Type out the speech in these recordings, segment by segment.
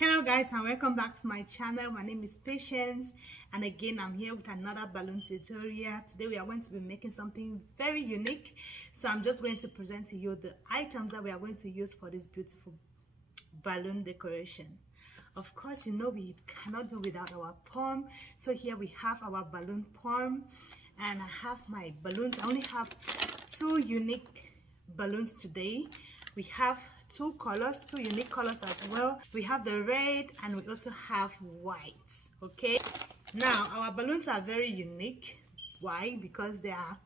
Hello guys, and welcome back to my channel. My name is Patience, and again I'm here with another balloon tutorial. Today we are going to be making something very unique, so I'm just going to present to you the items that we are going to use for this beautiful balloon decoration. Of course, you know we cannot do without our pom. So here we have our balloon pom, and I have my balloons. I only have two unique balloons today. We have two unique colors as well. We have the red and we also have white. Okay, now our balloons are very unique. Why? Because they are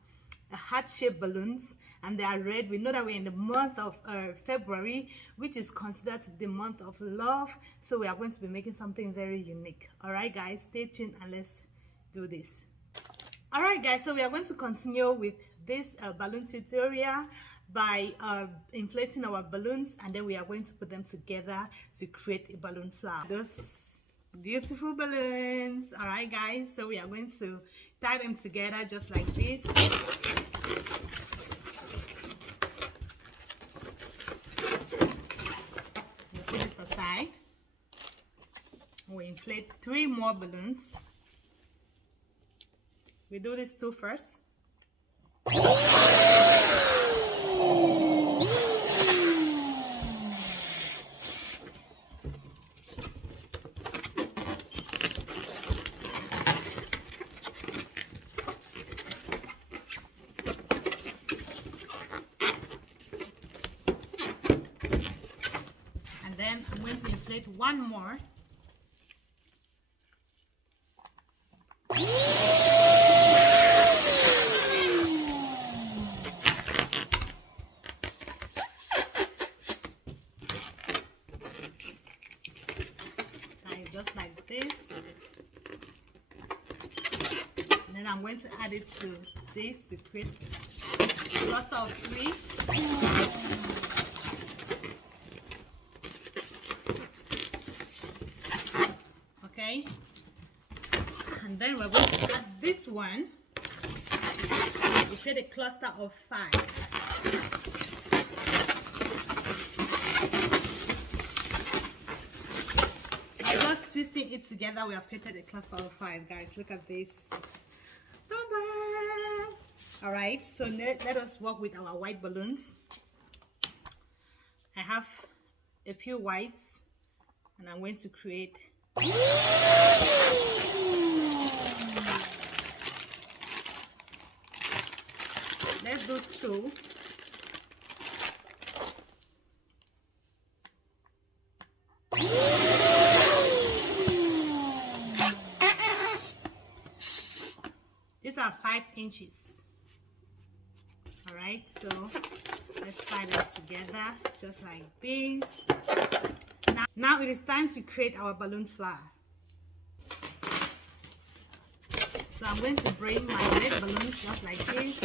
heart-shaped balloons and they are red. We know that we're in the month of February, which is considered to be the month of love, so we are going to be making something very unique. All right guys, stay tuned and let's do this. All right guys, so we are going to continue with this balloon tutorial by inflating our balloons, and then we are going to put them together to create a balloon flower. Those beautiful balloons. All right guys, so we are going to tie them together just like this. We put this aside. We inflate 3 more balloons. We do this 2 first. And then I'm going to inflate 1 more. Just like this, and then I'm going to add it to this to create a cluster of 3. Okay, and then we're going to add this one to create a cluster of 5. Twisting it together, we have created a cluster of 5, guys. Look at this. All right, so let us work with our white balloons. I have a few whites and I'm going to create let's do 2. These are 5 inches. All right, so let's tie them together just like this. Now it is time to create our balloon flower. So I'm going to bring my red balloons just like this,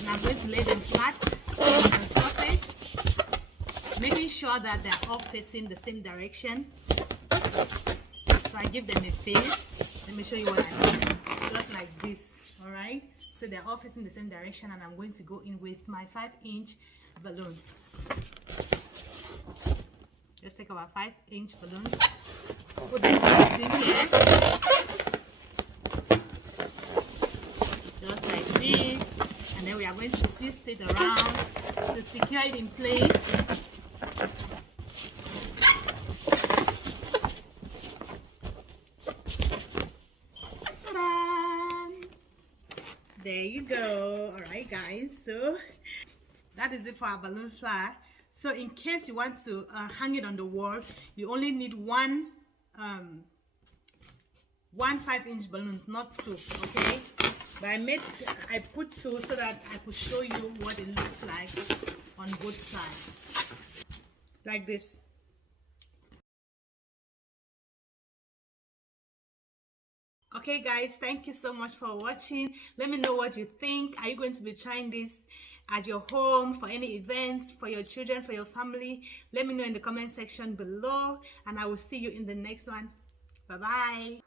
and I'm going to lay them flat on the surface, making sure that they're all facing the same direction. So I give them a face. Let me show you what I mean. Just like this. All right, so they're all facing the same direction, and I'm going to go in with my 5-inch balloons. Let's take our 5-inch balloons, put them in here, just like this, and then we are going to twist it around to secure it in place. There you go. All right guys, so that is it for our balloon flower. So in case you want to hang it on the wall, you only need one 5-inch balloons, not 2. Okay, but I put 2 so that I could show you what it looks like on both sides, like this. Okay guys, thank you so much for watching. Let me know what you think. Are you going to be trying this at your home, for any events, for your children, for your family? Let me know in the comment section below, and I will see you in the next one. Bye bye.